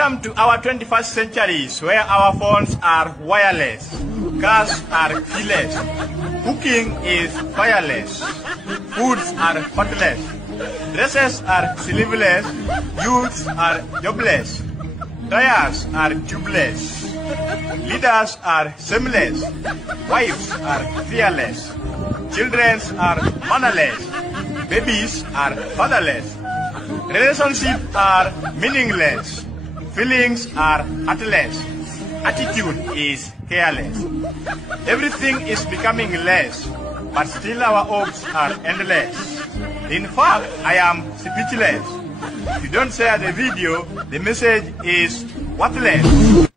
Welcome to our 21st centuries where our phones are wireless, cars are keyless, cooking is fireless, foods are hotless, dresses are sleeveless, youths are jobless, tires are tubeless, leaders are shameless, wives are fearless, children are mannerless, babies are fatherless, relationships are meaningless, feelings are heartless, attitude is careless. Everything is becoming less, but still our hopes are endless. In fact, I am speechless. If you don't share the video, the message is worthless.